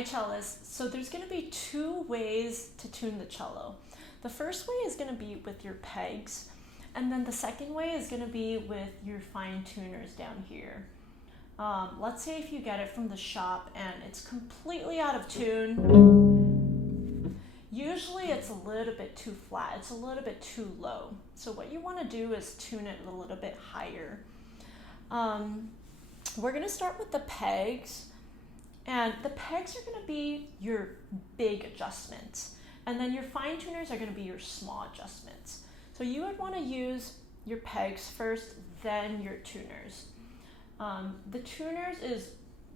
Hi cellists. So there's going to be two ways to tune the cello. The first way is going to be with your pegs, and then the second way is going to be with your fine tuners down here. Let's say if you get it from the shop and it's completely out of tune, usually it's a little bit too flat, it's a little bit too low. So what you want to do is tune it a little bit higher. We're going to start with the pegs. And the pegs are going to be your big adjustments. And then your fine tuners are going to be your small adjustments. So you would want to use your pegs first, then your tuners. The tuners is,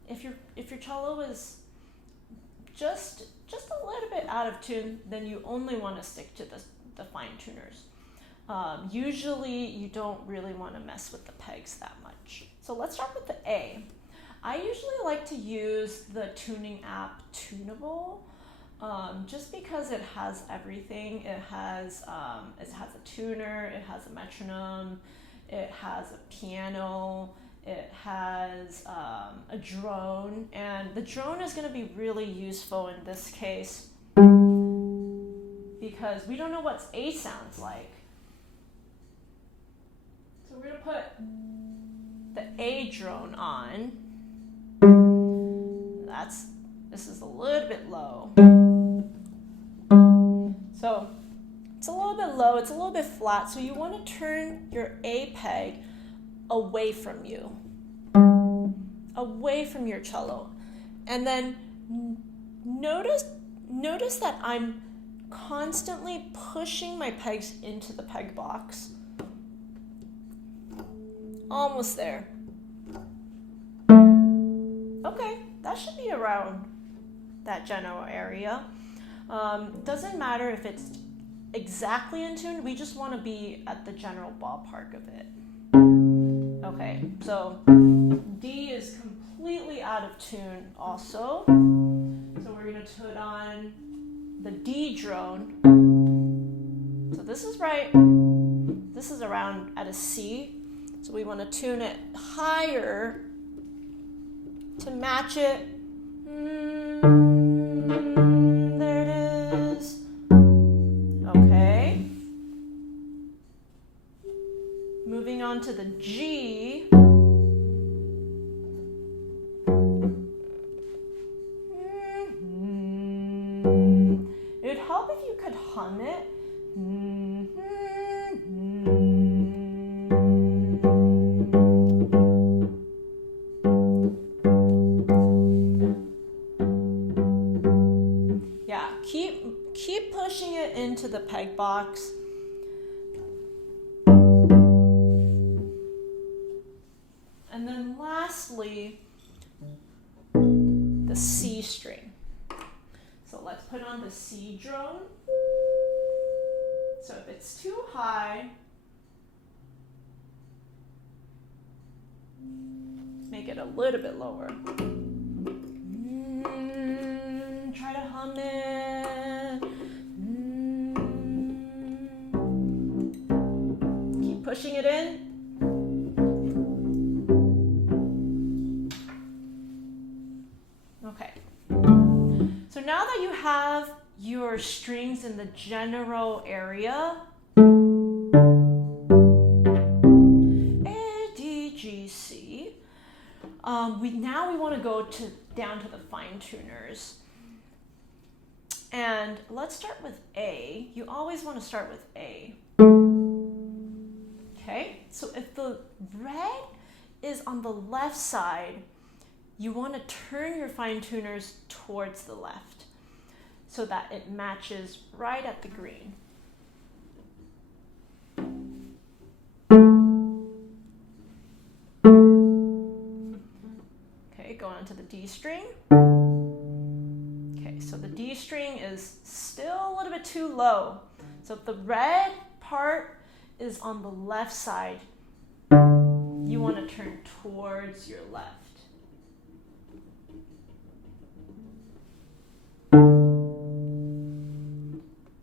if your cello is just a little bit out of tune, then you only want to stick to the fine tuners. Usually you don't really want to mess with the pegs that much. So let's start with the A. I usually like to use the tuning app Tunable, just because it has everything. It has a tuner, it has a metronome, it has a piano, it has a drone, and the drone is going to be really useful in this case because we don't know what A sounds like. So we're going to put the A drone on. This is a little bit low. So it's a little bit low, it's a little bit flat, so you want to turn your A peg away from you, away from your cello. And then notice that I'm constantly pushing my pegs into the peg box. Almost there. Okay, that should be around that general area. Doesn't matter if it's exactly in tune, we just want to be at the general ballpark of it. Okay, so D is completely out of tune also. So we're going to put on the D drone. So this is right. This is around at a C. So we want to tune it higher to match it. There it is. Okay. Moving on to the G. It would help if you could hum it. Keep pushing it into the peg box. And then lastly, the C string. So let's put on the C drone. So if it's too high, make it a little bit lower. Try to hum it. Keep pushing it in. Okay. So now that you have your strings in the general area, A, D, G, C, now we want to go down to the fine tuners. And let's start with A. You always want to start with A. Okay, so if the red is on the left side, you want to turn your fine tuners towards the left so that it matches right at the green. Okay, go on to the D string. Okay, so the D string is still a little bit too low. So if the red part is on the left side, you want to turn towards your left.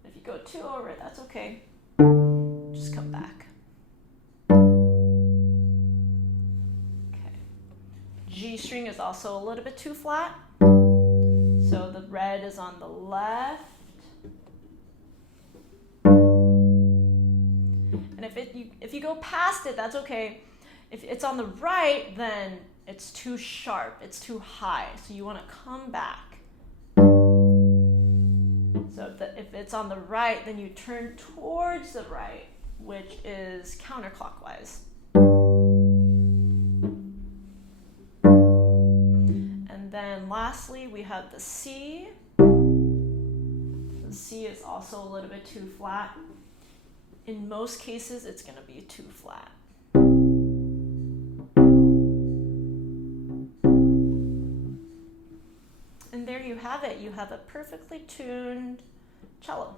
If you go too over, that's okay. Just come back. Okay. G string is also a little bit too flat. So red is on the left. And if you go past it, that's okay. If it's on the right, then it's too sharp, it's too high. So you want to come back. So if it's on the right, then you turn towards the right, which is counterclockwise. And then lastly, we have the C. The C is also a little bit too flat. In most cases, it's going to be too flat. And there you have it. You have a perfectly tuned cello.